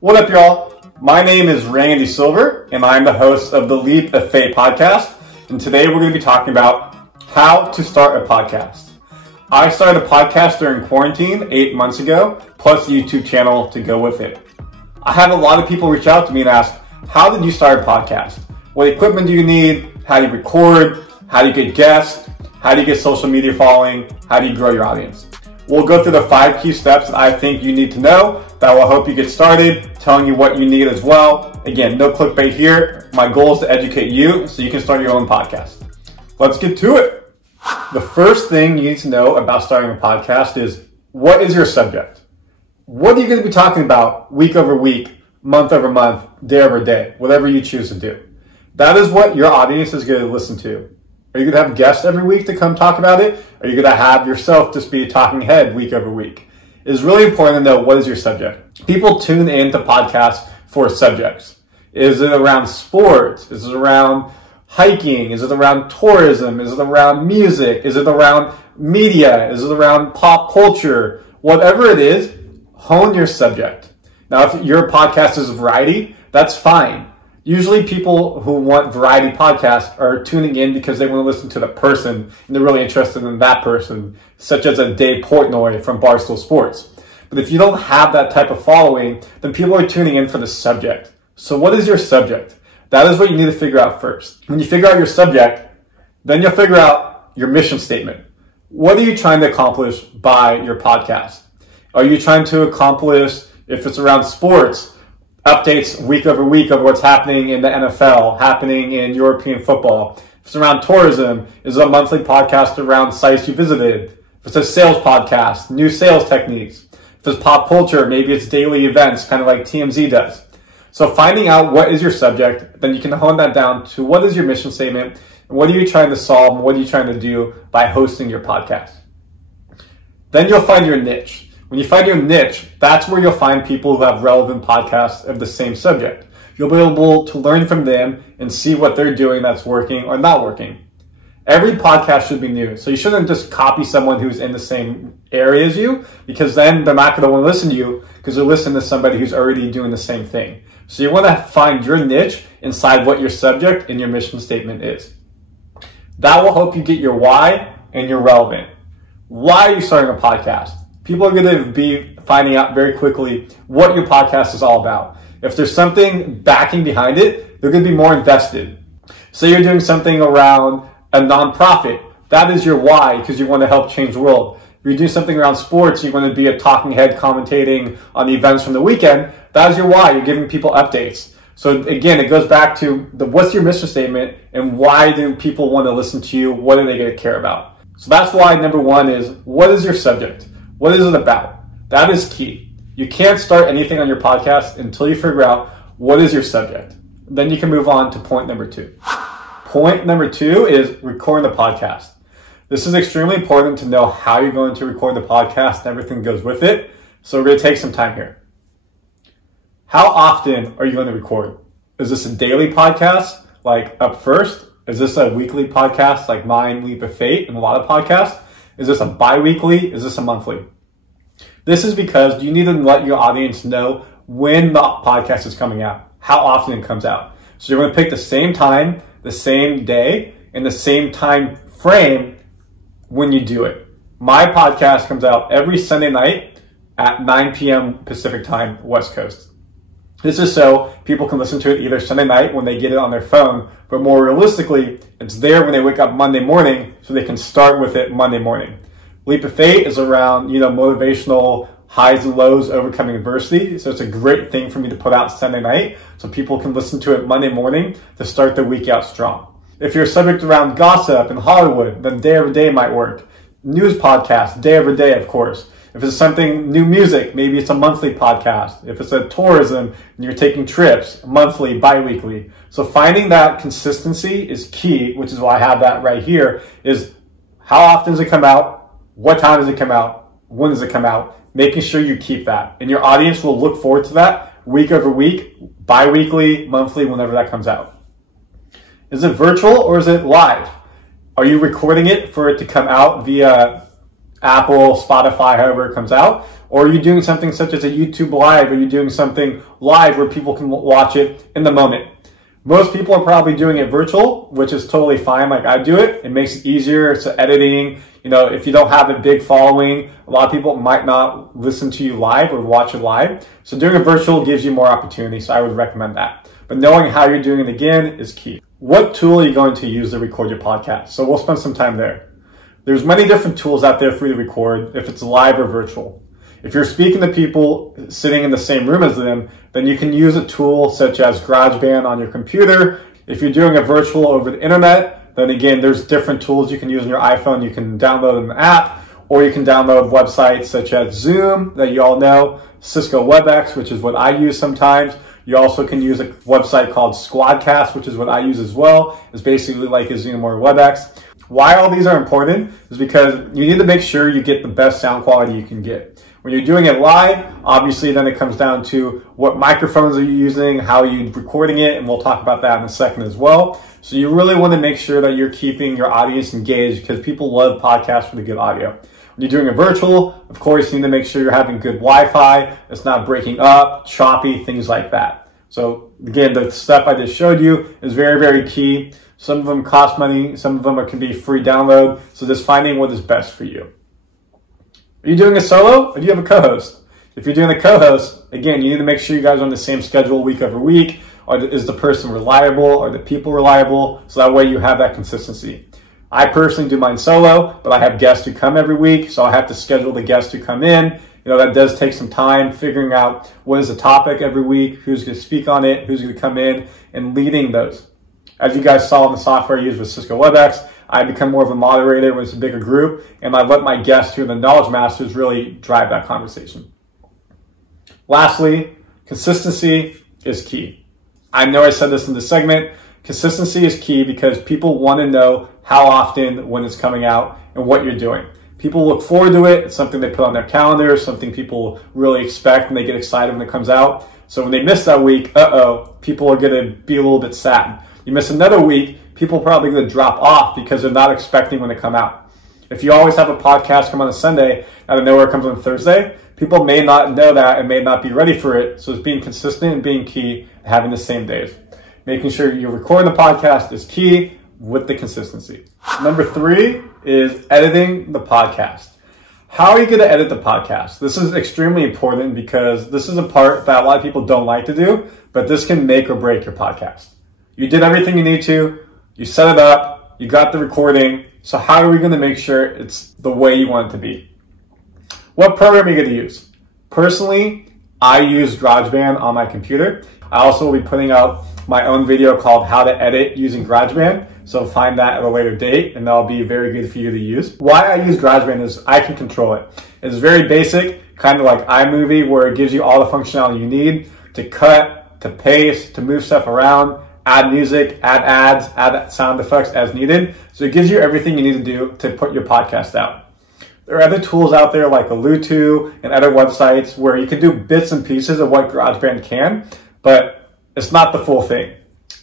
What up, y'all? My name is Randy Silver, and I'm the host of the Leap of Faith podcast. And today we're going to be talking about how to start a podcast. I started a podcast during quarantine 8 months ago, plus a YouTube channel to go with it. I have a lot of people reach out to me and ask, how did you start a podcast? What equipment do you need? How do you record? How do you get guests? How do you get social media following? How do you grow your audience? We'll go through the 5 key steps that I think you need to know that will help you get started, telling you what you need as well. Again, no clickbait here. My goal is to educate you so you can start your own podcast. Let's get to it. The first thing you need to know about starting a podcast is, what is your subject? What are you going to be talking about week over week, month over month, day over day, whatever you choose to do? That is what your audience is going to listen to. Are you going to have guests every week to come talk about it? Or are you going to have yourself just be a talking head week over week? It's really important to know, what is your subject? People tune into podcasts for subjects. Is it around sports? Is it around hiking? Is it around tourism? Is it around music? Is it around media? Is it around pop culture? Whatever it is, hone your subject. Now, if your podcast is variety, that's fine. Usually people who want variety podcasts are tuning in because they want to listen to the person and they're really interested in that person, such as a Dave Portnoy from Barstool Sports. But if you don't have that type of following, then people are tuning in for the subject. So what is your subject? That is what you need to figure out first. When you figure out your subject, then you'll figure out your mission statement. What are you trying to accomplish by your podcast? Are you trying to accomplish, if it's around sports, updates week over week of what's happening in the NFL, happening in European football? If it's around tourism, is it a monthly podcast around sites you visited? If it's a sales podcast, new sales techniques. If it's pop culture, maybe it's daily events, kind of like TMZ does. So finding out what is your subject, then you can hone that down to what is your mission statement, and what are you trying to solve, and what are you trying to do by hosting your podcast. Then you'll find your niche. When you find your niche, that's where you'll find people who have relevant podcasts of the same subject. You'll be able to learn from them and see what they're doing that's working or not working. Every podcast should be new, so you shouldn't just copy someone who's in the same area as you, because then they're not going to want to listen to you because they're listening to somebody who's already doing the same thing. So you want to find your niche inside what your subject and your mission statement is. That will help you get your why and your relevant. Why are you starting a podcast? People are going to be finding out very quickly what your podcast is all about. If there's something backing behind it, they're going to be more invested. Say you're doing something around a nonprofit. That is your why, because you want to help change the world. If you're doing something around sports, you want to be a talking head commentating on the events from the weekend. That is your why. You're giving people updates. So again, it goes back to what's your mission statement and why do people want to listen to you? What are they going to care about? So that's why number 1 is, what is your subject? What is it about? That is key. You can't start anything on your podcast until you figure out what is your subject. Then you can move on to point number 2. Point number 2 is recording the podcast. This is extremely important to know how you're going to record the podcast and everything goes with it. So we're going to take some time here. How often are you going to record? Is this a daily podcast, like Up First? Is this a weekly podcast, like mine, Leap of Faith, and a lot of podcasts? Is this a bi-weekly? Is this a monthly? This is because you need to let your audience know when the podcast is coming out, how often it comes out. So you're going to pick the same time, the same day, and the same time frame when you do it. My podcast comes out every Sunday night at 9 p.m. Pacific time, West Coast. This is so people can listen to it either Sunday night when they get it on their phone, but more realistically, it's there when they wake up Monday morning so they can start with it Monday morning. Leap of Faith is around, motivational highs and lows, overcoming adversity. So it's a great thing for me to put out Sunday night so people can listen to it Monday morning to start the week out strong. If you're subject around gossip and Hollywood, then Day Over Day might work. News podcast, Day Over Day, of course. If it's something new music, maybe it's a monthly podcast. If it's a tourism and you're taking trips, monthly, bi-weekly. So finding that consistency is key, which is why I have that right here, is how often does it come out? What time does it come out? When does it come out? Making sure you keep that. And your audience will look forward to that week over week, bi-weekly, monthly, whenever that comes out. Is it virtual or is it live? Are you recording it for it to come out via Apple, Spotify, however it comes out? Or are you doing something such as a YouTube live? Are you doing something live where people can watch it in the moment? Most people are probably doing it virtual, which is totally fine. Like I do it. It makes it easier. It's editing. You know, if you don't have a big following, a lot of people might not listen to you live or watch it live. So doing it virtual gives you more opportunity. So I would recommend that. But knowing how you're doing it again is key. What tool are you going to use to record your podcast? So we'll spend some time there. There's many different tools out there for you to record if it's live or virtual. If you're speaking to people sitting in the same room as them, then you can use a tool such as GarageBand on your computer. If you're doing a virtual over the internet, then again, there's different tools you can use on your iPhone. You can download an app, or you can download websites such as Zoom that you all know, Cisco WebEx, which is what I use sometimes. You also can use a website called Squadcast, which is what I use as well. It's basically like a Zoom or WebEx. Why all these are important is because you need to make sure you get the best sound quality you can get. When you're doing it live, obviously then it comes down to what microphones are you using, how are you recording it, and we'll talk about that in a second as well. So you really want to make sure that you're keeping your audience engaged because people love podcasts with a good audio. When you're doing a virtual, of course, you need to make sure you're having good Wi-Fi, it's not breaking up, choppy, things like that. So again, the stuff I just showed you is very, very key. Some of them cost money, some of them can be free download. So just finding what is best for you. Are you doing a solo or do you have a co-host? If you're doing a co-host, again, you need to make sure you guys are on the same schedule week over week. Is the person reliable? Are the people reliable? So that way you have that consistency. I personally do mine solo, but I have guests who come every week. So I have to schedule the guests who come in. You know, that does take some time figuring out what is the topic every week, who's going to speak on it, who's going to come in, and leading those. As you guys saw in the software I use with Cisco WebEx, I become more of a moderator when it's a bigger group, and I let my guests who are the knowledge masters really drive that conversation. Lastly, consistency is key. I know I said this in the segment. Consistency is key because people want to know how often, when it's coming out, and what you're doing. People look forward to it. It's something they put on their calendar, something people really expect and they get excited when it comes out. So when they miss that week, people are going to be a little bit sad. You miss another week, people are probably going to drop off because they're not expecting when to come out. If you always have a podcast come on a Sunday, out of nowhere it comes on Thursday, people may not know that and may not be ready for it. So it's being consistent and being key, having the same days. Making sure you're recording the podcast is key with the consistency. Number 3 is editing the podcast. How are you going to edit the podcast? This is extremely important because this is a part that a lot of people don't like to do, but this can make or break your podcast. You did everything you need to, you set it up, you got the recording, so how are we going to make sure it's the way you want it to be? What program are you going to use? Personally, I use GarageBand on my computer. I also will be putting out my own video called How to Edit Using GarageBand, so find that at a later date, and that'll be very good for you to use. Why I use GarageBand is I can control it. It's very basic, kind of like iMovie, where it gives you all the functionality you need to cut, to paste, to move stuff around, add music, add ads, add sound effects as needed. So it gives you everything you need to do to put your podcast out. There are other tools out there like Alluto and other websites where you can do bits and pieces of what GarageBand can, but it's not the full thing.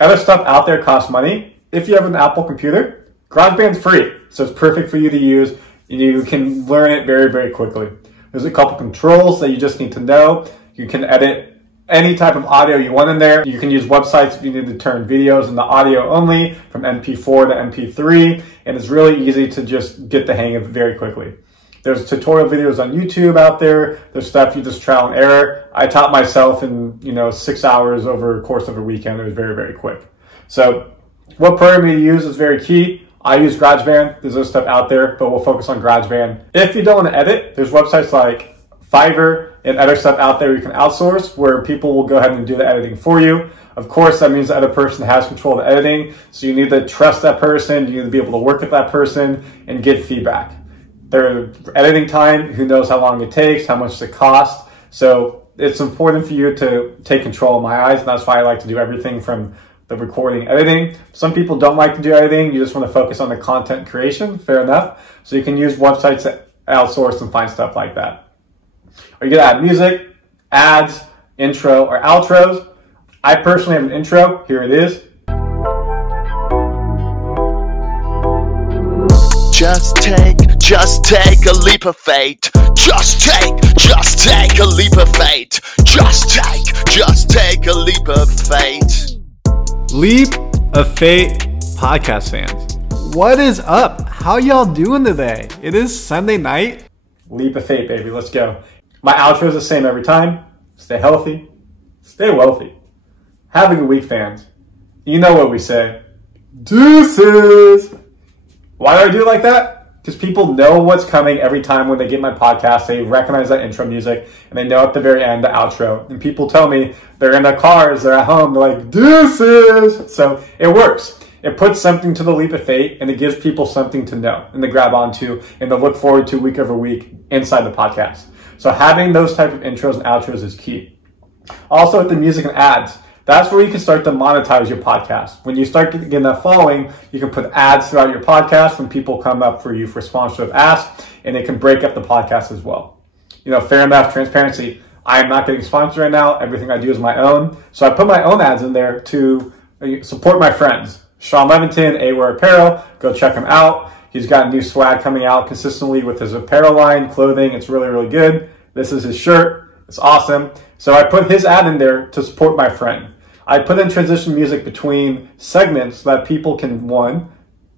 Other stuff out there costs money. If you have an Apple computer, GarageBand's free, so it's perfect for you to use. You can learn it very, very quickly. There's a couple controls that you just need to know. You can edit any type of audio you want in there. You can use websites if you need to turn videos into audio only from MP4 to MP3, and it's really easy to just get the hang of it very quickly. There's tutorial videos on YouTube out there. There's stuff you just trial and error. I taught myself in 6 hours over the course of a weekend. It was very, very quick. So what program you use is very key. I use GarageBand. There's other stuff out there, but we'll focus on GarageBand. If you don't want to edit, there's websites like Fiverr and other stuff out there you can outsource where people will go ahead and do the editing for you. Of course, that means the other person has control of the editing, so you need to trust that person, you need to be able to work with that person and get feedback. Their editing time, who knows how long it takes, how much it costs. So it's important for you to take control in my eyes, and that's why I like to do everything from the recording, editing. Some people don't like to do editing, you just want to focus on the content creation, fair enough. So you can use websites that outsource and find stuff like that. Are you going to add music, ads, intro, or outros? I personally have an intro. Here it is. Just take Just take a leap of faith. Just take a leap of faith. Just take a leap of faith. Leap of Faith podcast fans, what is up? How y'all doing today? It is Sunday night. Leap of Faith, baby. Let's go. My outro is the same every time. Stay healthy. Stay wealthy. Have a good week, fans. You know what we say. Deuces. Why do I do it like that? Because people know what's coming every time when they get my podcast. They recognize that intro music, and they know at the very end the outro. And people tell me they're in their cars, they're at home, they're like, deuces. So it works. It puts something to the leap of faith, and it gives people something to know and to grab onto and to look forward to week over week inside the podcast. So having those type of intros and outros is key. Also with the music and ads, that's where you can start to monetize your podcast. When you start getting that following, you can put ads throughout your podcast when people come up for you for sponsorship asks, and it can break up the podcast as well. You know, fair enough, transparency. I am not getting sponsored right now. Everything I do is my own. So I put my own ads in there to support my friends. Sean Leventon, A-Wear Apparel, go check him out. He's got new swag coming out consistently with his apparel line, clothing. It's really, really good. This is his shirt. It's awesome. So I put his ad in there to support my friend. I put in transition music between segments so that people can, one,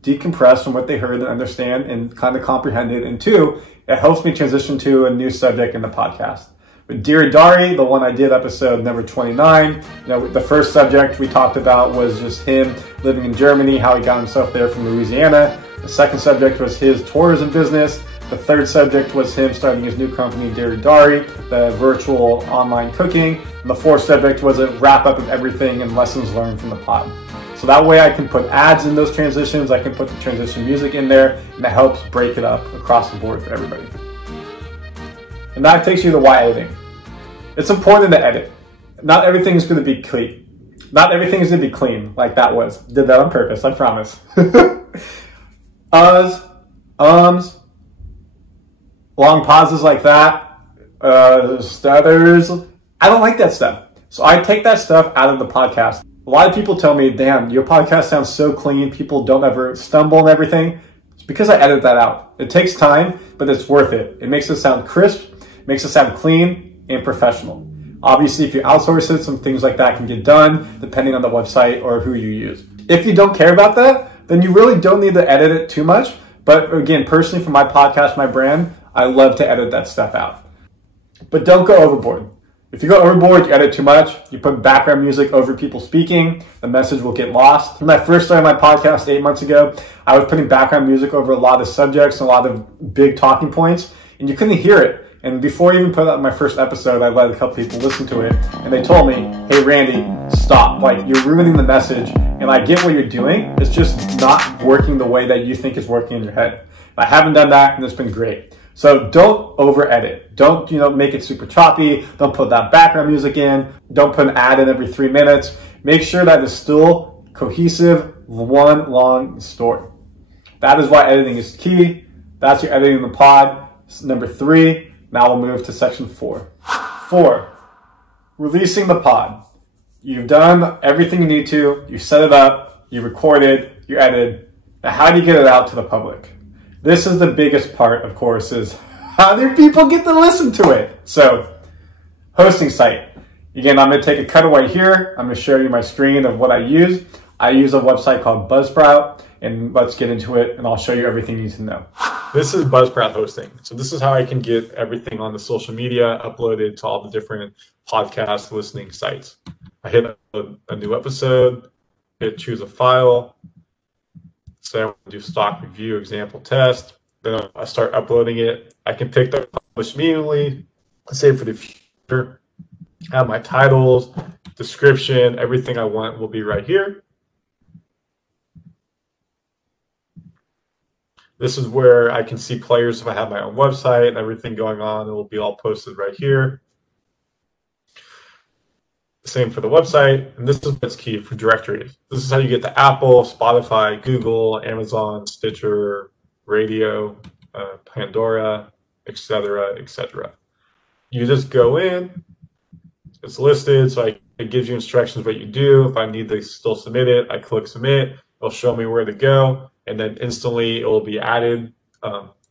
decompress from what they heard and understand and kind of comprehend it, and two, it helps me transition to a new subject in the podcast. With Dear Dari, the one I did episode number 29, the first subject we talked about was just him living in Germany, how he got himself there from Louisiana. The second subject was his tourism business. The third subject was him starting his new company, Dear Dari, the virtual online cooking. And the fourth subject was a wrap up of everything and lessons learned from the pod. So that way I can put ads in those transitions, I can put the transition music in there, and it helps break it up across the board for everybody. And that takes you to why editing. It's important to edit. Not everything is going to be clean. Not everything is going to be clean like that was. Did that on purpose, I promise. Ums, long pauses like that, stutters. I don't like that stuff. So I take that stuff out of the podcast. A lot of people tell me, damn, your podcast sounds so clean. People don't ever stumble and everything. It's because I edit that out. It takes time, but it's worth it. It makes it sound crisp, makes it sound clean and professional. Obviously, if you outsource it, some things like that can get done depending on the website or who you use. If you don't care about that, then you really don't need to edit it too much. But again, personally for my podcast, my brand, I love to edit that stuff out. But don't go overboard. If you go overboard, you edit too much, you put background music over people speaking, the message will get lost. When I first started my podcast 8 months ago, I was putting background music over a lot of subjects, and a lot of big talking points, and you couldn't hear it. And before I even put out my first episode, I let a couple people listen to it, and they told me, hey Randy, stop, like you're ruining the message, and I get what you're doing, it's just not working the way that you think is working in your head. I haven't done that, and it's been great. So don't over edit. Don't, make it super choppy. Don't put that background music in. Don't put an ad in every 3 minutes. Make sure that it's still cohesive, one long story. That is why editing is key. That's your editing the pod. Number 3. Now we'll move to section 4. 4, releasing the pod. You've done everything you need to. You set it up. You recorded. You edited. Now how do you get it out to the public? This is the biggest part, of course, is how do people get to listen to it? So, hosting site. Again, I'm going to take a cutaway here. I'm going to show you my screen of what I use. I use a website called Buzzsprout, and let's get into it, and I'll show you everything you need to know. This is Buzzsprout hosting. So this is how I can get everything on the social media uploaded to all the different podcast listening sites. I hit a new episode, hit choose a file, say I want to do stock review, example test, then I start uploading it. I can pick the publish immediately, save for the future, have my titles, description, everything I want will be right here. This is where I can see players if I have my own website and everything going on. It will be all posted right here. Same for the website, and this is what's key for directories. This is how you get to Apple, Spotify, Google, Amazon, Stitcher, Radio, Pandora, etc., etc. You just go in, it's listed, so it gives you instructions what you do. If I need to still submit it, I click submit. It'll show me where to go, and then instantly it will be added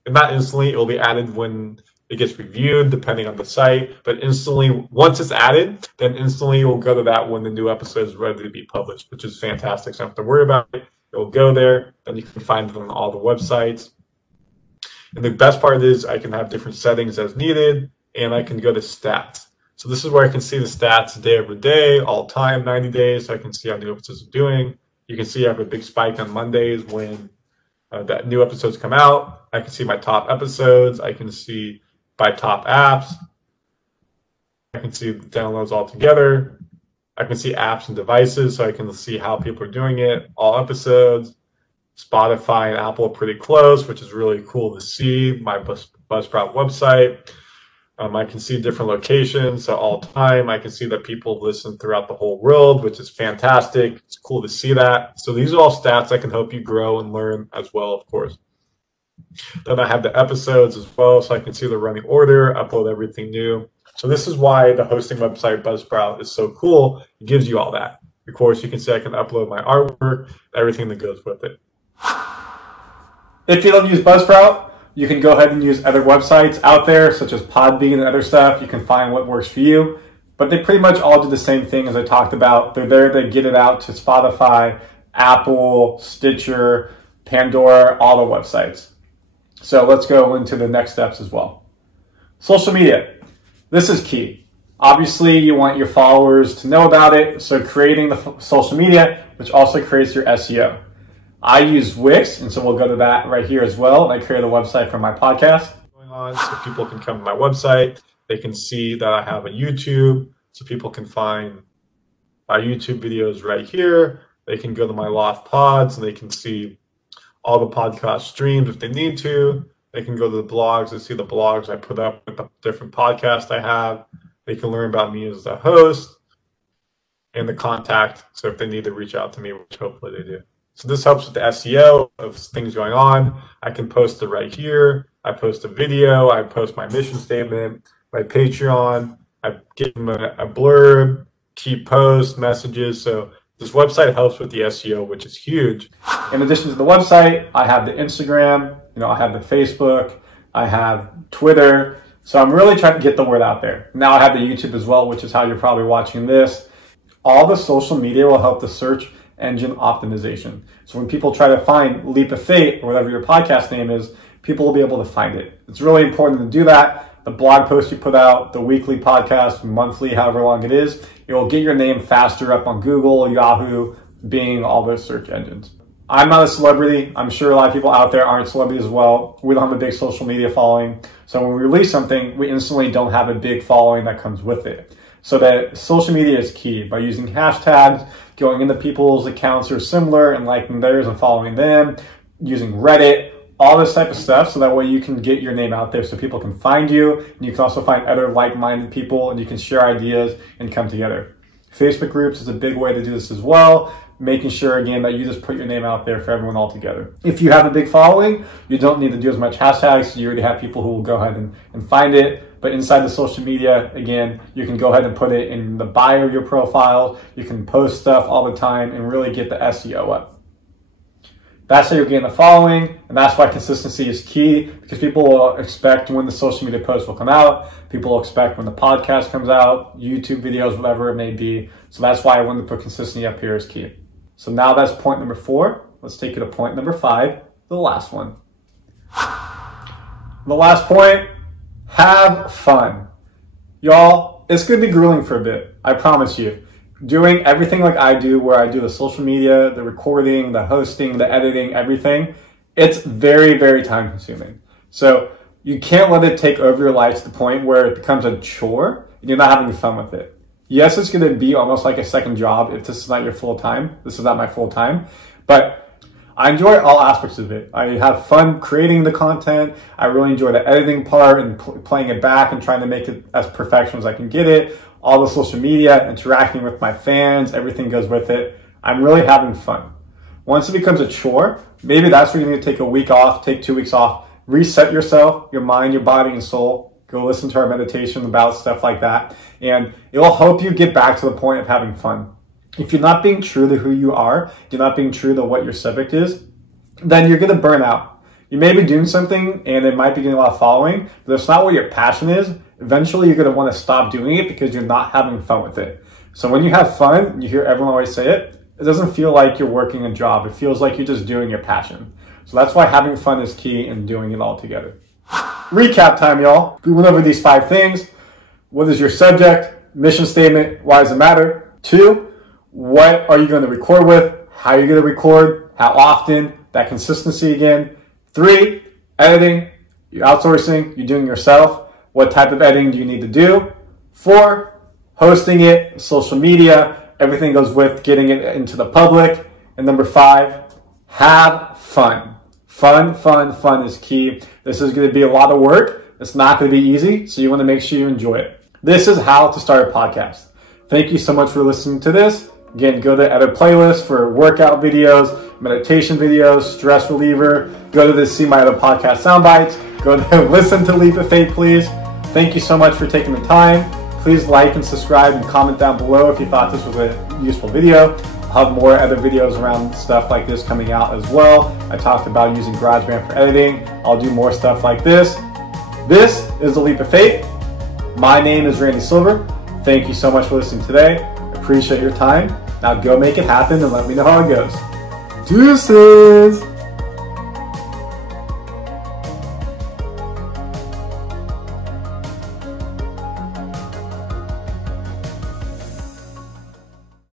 And not instantly, it will be added when it gets reviewed, depending on the site. But instantly, once it's added, then instantly it will go to that when the new episode is ready to be published, which is fantastic. So you don't have to worry about it. It will go there, and you can find it on all the websites. And the best part is I can have different settings as needed, and I can go to stats. So this is where I can see the stats day over day, all time, 90 days. So I can see how new episodes are doing. You can see I have a big spike on Mondays when that new episodes come out. I can see my top episodes. I can see by top apps. I can see the downloads all together. I can see apps and devices, so I can see how people are doing it, all episodes. Spotify and Apple are pretty close, which is really cool to see. My Buzzsprout website. I can see different locations, so all time. I can see that people listen throughout the whole world, which is fantastic. It's cool to see that. So these are all stats that can help you grow and learn as well, of course. Then I have the episodes as well, so I can see the running order, upload everything new. So this is why the hosting website Buzzsprout is so cool. It gives you all that. Of course, you can see I can upload my artwork, everything that goes with it. If you don't use Buzzsprout, you can go ahead and use other websites out there, such as Podbean and other stuff. You can find what works for you. But they pretty much all do the same thing as I talked about. They're there to get it out to Spotify, Apple, Stitcher, Pandora, all the websites. So let's go into the next steps as well. Social media. This is key. Obviously, you want your followers to know about it. So creating the social media, which also creates your SEO. I use Wix, and so we'll go to that right here as well. I create a website for my podcast. Going on, so people can come to my website. They can see that I have a YouTube, so people can find my YouTube videos right here. They can go to my Loft Pods, and they can see all the podcast streams if they need to. They can go to the blogs and see the blogs I put up with the different podcasts I have. They can learn about me as the host and the contact, so if they need to reach out to me, which hopefully they do. So this helps with the SEO of things going on. I can post it right here. I post a video. I post my mission statement, my Patreon. I give them a blurb, key posts, messages. So this website helps with the SEO, which is huge. In addition to the website, I have the Instagram, I have the Facebook, I have Twitter. So I'm really trying to get the word out there. Now I have the YouTube as well, which is how you're probably watching this. All the social media will help the search engine optimization. So when people try to find Leap of Fate or whatever your podcast name is, people will be able to find it. It's really important to do that. The blog post you put out, the weekly podcast, monthly, however long it is, it will get your name faster up on Google, Yahoo, Bing, all those search engines. I'm not a celebrity. I'm sure a lot of people out there aren't celebrities as well. We don't have a big social media following. So when we release something, we instantly don't have a big following that comes with it. So that social media is key by using hashtags, going into people's accounts that are similar and liking theirs and following them, using Reddit, all this type of stuff. So that way you can get your name out there so people can find you. And you can also find other like-minded people and you can share ideas and come together. Facebook groups is a big way to do this as well. Making sure, again, that you just put your name out there for everyone all together. If you have a big following, you don't need to do as much hashtags. You already have people who will go ahead and find it. But inside the social media, again, you can go ahead and put it in the bio of your profile. You can post stuff all the time and really get the SEO up. That's how you're getting the following. And that's why consistency is key, because people will expect when the social media post will come out. People will expect when the podcast comes out, YouTube videos, whatever it may be. So that's why I wanted to put consistency up here as key. So now that's point number 4. Let's take it to point number 5, the last one. The last point, have fun. Y'all, it's going to be grueling for a bit. I promise you. Doing everything like I do, where I do the social media, the recording, the hosting, the editing, everything, it's very, very time consuming. So you can't let it take over your life to the point where it becomes a chore and you're not having fun with it. Yes, it's going to be almost like a second job if this is not your full time. This is not my full time, but I enjoy all aspects of it. I have fun creating the content. I really enjoy the editing part and playing it back and trying to make it as perfection as I can get it. All the social media, interacting with my fans, everything goes with it. I'm really having fun. Once it becomes a chore, maybe that's where you need to take a week off, take 2 weeks off, reset yourself, your mind, your body, and soul. Go listen to our meditation about stuff like that. And it will help you get back to the point of having fun. If you're not being true to who you are, you're not being true to what your subject is, then you're going to burn out. You may be doing something and it might be getting a lot of following, but that's not what your passion is. Eventually you're going to want to stop doing it because you're not having fun with it. So when you have fun, you hear everyone always say it, it doesn't feel like you're working a job. It feels like you're just doing your passion. So that's why having fun is key and doing it all together. Recap time, y'all. We went over these 5 things. What is your subject? Mission statement. Why does it matter? 2, what are you going to record with? How are you going to record? How often? That consistency again. 3, editing. You're outsourcing. You're doing it yourself. What type of editing do you need to do? 4, hosting it, social media. Everything goes with getting it into the public. And number 5, have fun. Fun is key. This is going to be a lot of work. It's not going to be easy, so you want to make sure you enjoy it. This is how to start a podcast. Thank you so much for listening to this. Again, go to the other playlist for workout videos, meditation videos, stress reliever. Go to the See My Other Podcast soundbites. Go to listen to Leap of Faith, please. Thank you so much for taking the time. Please like and subscribe and comment down below if you thought this was a useful video. I'll have more other videos around stuff like this coming out as well. I talked about using GarageBand for editing. I'll do more stuff like this. This is The Leap of Faith. My name is Randy Silver. Thank you so much for listening today. Appreciate your time. Now go make it happen and let me know how it goes. Deuces!